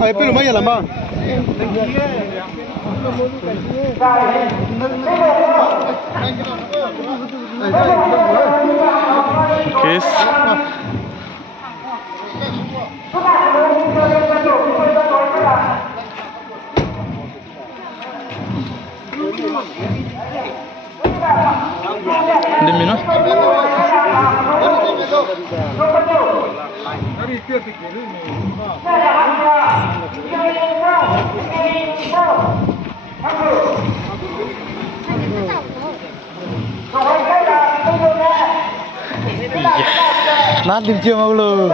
Ay, pero maya lama. Kiss. Dimino. Nah, dim chưa mau lo.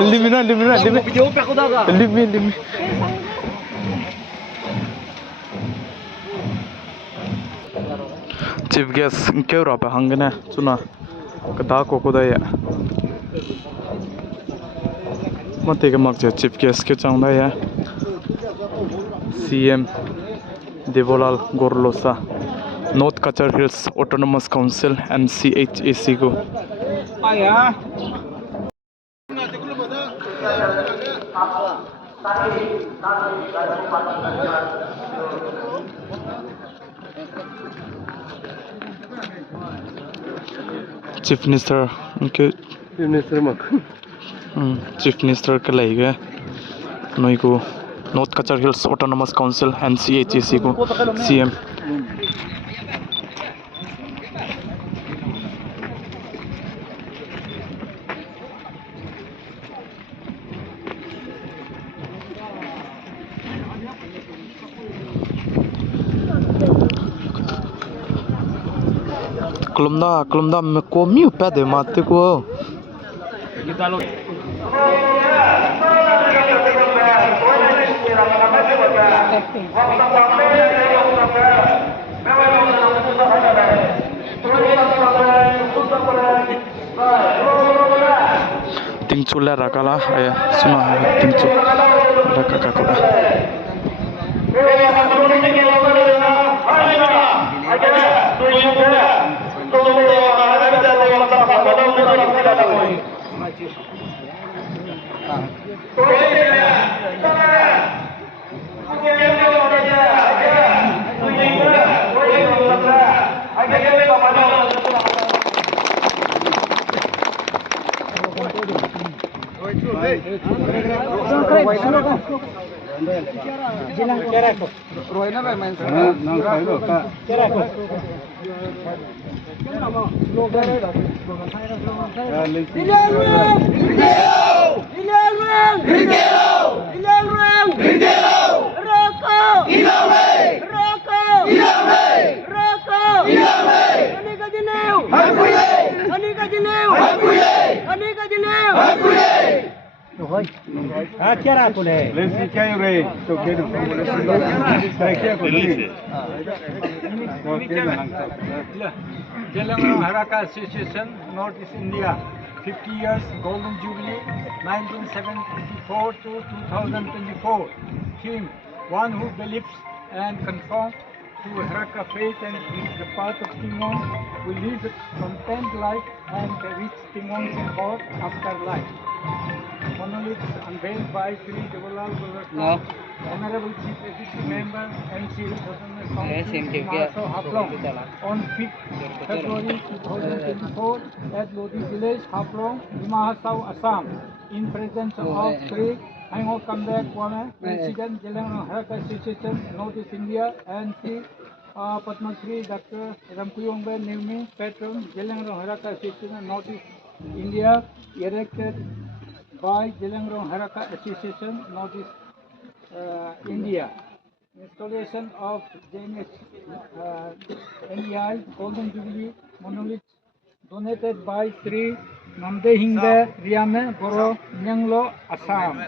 Lim. Lim. Chief guest kêu rồi phải hăng cái này, chuna. Cái ta có đây ạ. Mà thấy cái mặc chief guest cái trong đây á. CM Devolal Gorlosa, North Kachar Hills Autonomous Council and CHAC go. Chief Minister, okay. Chief Minister के लाइगे नई को North Kachar Hills Autonomous Council and CHAC को CM. Kelumda me ko miu pede mate ko. Tingcu la rakala aya suna tingcu rakaka ko. Jelangro Haraka Association, Northeast India, 50 years Golden Jubilee, 1974 to 2024. Theme: One who believes and conforms to Haraka faith and is the path of Timon will live a content life and reach Timon's path after life. Monolith unveiled by Sri Devolal Gorlosa, Honorable Chief Executive Member MC Mahaso Haplong on 5th February 2024 at Lodi Village, Haplong, Mahasau, Assam, in presence of Sri Hango Kambek Kwame, President Jelangro Haraka Association, Northeast India, and Sri Padma Shri Dr. Ramkuyongbe Newmi, Patron, Jelangro Haraka Association, Northeast India, erected by Jelangro Haraka Association, Northeast India. Installation of JMH NEI Golden Jubilee Monolith donated by Sri Namde Hingbe Riame Boro Nyanglo, Assam.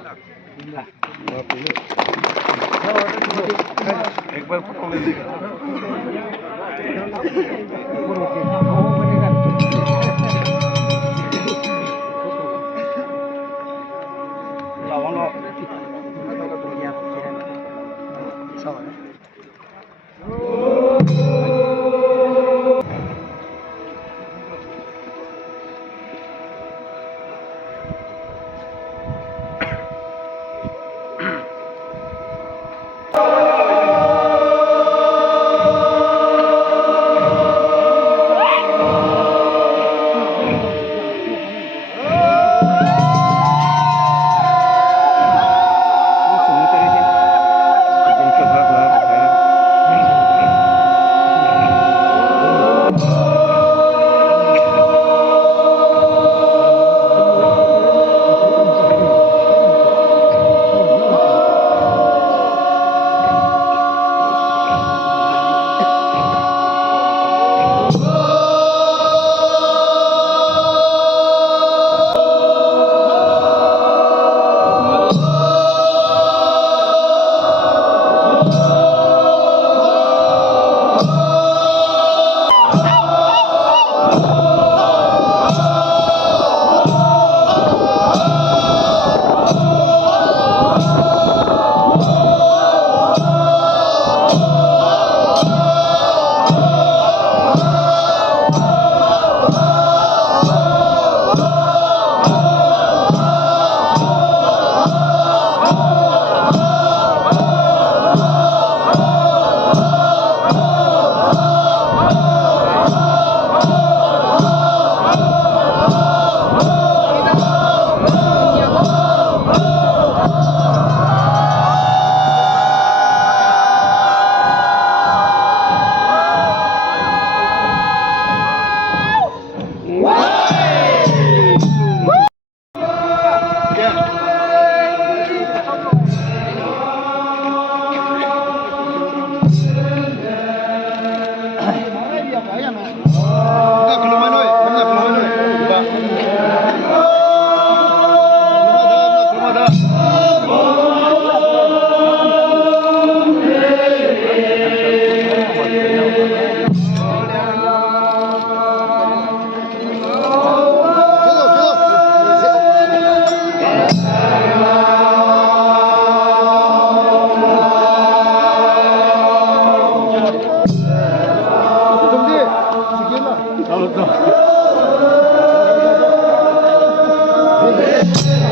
Hey!